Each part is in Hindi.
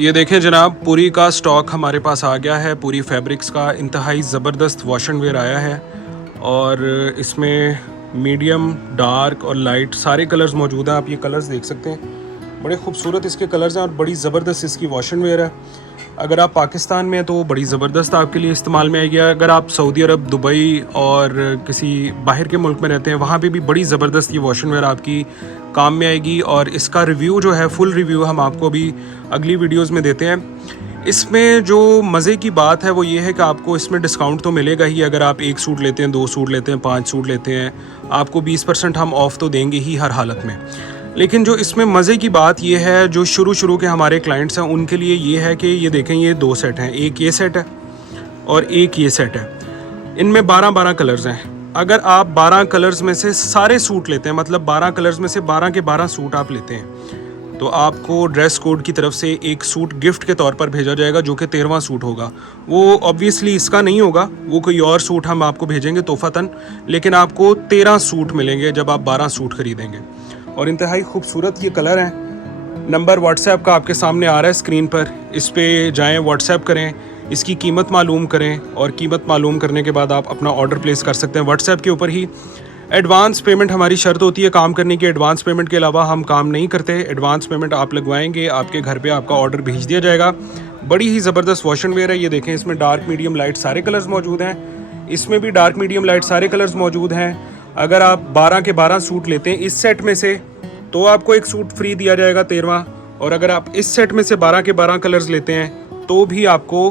ये देखें जनाब, पूरी का स्टॉक हमारे पास आ गया है। पूरी फैब्रिक्स का इंतहाई ज़बरदस्त वॉश एंड वेयर आया है और इसमें मीडियम, डार्क और लाइट सारे कलर्स मौजूद हैं। आप ये कलर्स देख सकते हैं, बड़े खूबसूरत इसके कलर्स हैं और बड़ी ज़बरदस्त इसकी वॉश एंड वेयर है। अगर आप पाकिस्तान में हैं तो बड़ी ज़बरदस्त आपके लिए इस्तेमाल में आएगी। अगर आप सऊदी अरब, दुबई और किसी बाहर के मुल्क में रहते हैं, वहाँ पे भी बड़ी ज़बरदस्त ये वॉश एंड वेयर आपकी काम में आएगी। और इसका रिव्यू जो है, फुल रिव्यू हम आपको अभी अगली वीडियोज़ में देते हैं। इसमें जो मज़े की बात है वो ये है कि आपको इसमें डिस्काउंट तो मिलेगा ही। अगर आप 1 सूट लेते हैं, 2 सूट लेते हैं, 5 सूट लेते हैं, आपको 20% हम ऑफ़ तो देंगे ही हर हालत में। लेकिन जो इसमें मज़े की बात ये है, जो शुरू के हमारे क्लाइंट्स हैं उनके लिए ये है कि ये देखें, ये 2 सेट हैं, एक ये सेट है और एक ये सेट है। इनमें 12 कलर्स हैं। अगर आप 12 कलर्स में से सारे सूट लेते हैं, मतलब 12 कलर्स में से 12 के 12 सूट आप लेते हैं, तो आपको ड्रेस कोड की तरफ से एक सूट गिफ्ट के तौर पर भेजा जाएगा, जो कि 13वां सूट होगा। वो ऑब्वियसली इसका नहीं होगा, वो कोई और सूट हम आपको भेजेंगे तोहफ़तन, लेकिन आपको 13 सूट मिलेंगे जब आप 12 सूट ख़रीदेंगे। और इंतहाई खूबसूरत ये कलर हैं। नंबर व्हाट्सएप का आपके सामने आ रहा है स्क्रीन पर, इस पे जाएं, व्हाट्सएप करें, इसकी कीमत मालूम करें और कीमत मालूम करने के बाद आप अपना ऑर्डर प्लेस कर सकते हैं व्हाट्सएप के ऊपर ही। एडवांस पेमेंट हमारी शर्त होती है काम करने की। एडवांस पेमेंट के अलावा हम काम नहीं करते। एडवांस पेमेंट आप लगवाएंगे, आपके घर पे आपका ऑर्डर भेज दिया जाएगा। बड़ी ही ज़बरदस्त वॉश एंड वेयर है। ये देखें, इसमें डार्क, मीडियम, लाइट सारे कलर्स मौजूद हैं। इसमें भी डार्क, मीडियम, लाइट सारे कलर्स मौजूद हैं। अगर आप 12 के 12 सूट लेते हैं इस सेट में से, तो आपको एक सूट फ्री दिया जाएगा 13वां। और अगर आप इस सेट में से 12 के 12 कलर्स लेते हैं तो भी आपको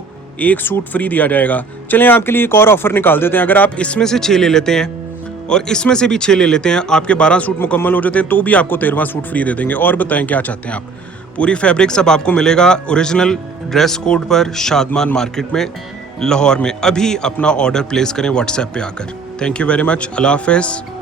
एक सूट फ्री दिया जाएगा। चलें, आपके लिए एक और ऑफ़र निकाल देते हैं। अगर आप इसमें से 6 ले लेते हैं और इसमें से भी 6 ले लेते हैं, आपके 12 सूट मुकम्मल हो जाते हैं, तो भी आपको 13वां सूट फ्री दे देंगे। और बताएं क्या चाहते हैं आप। पूरी फैब्रिक्स अब आपको मिलेगा ओरिजिनल ड्रेस कोड पर, शादमान मार्केट में, लाहौर में। अभी अपना ऑर्डर प्लेस करें व्हाट्सएप पे आकर। Thank you very much. Allah हाफ़िज़।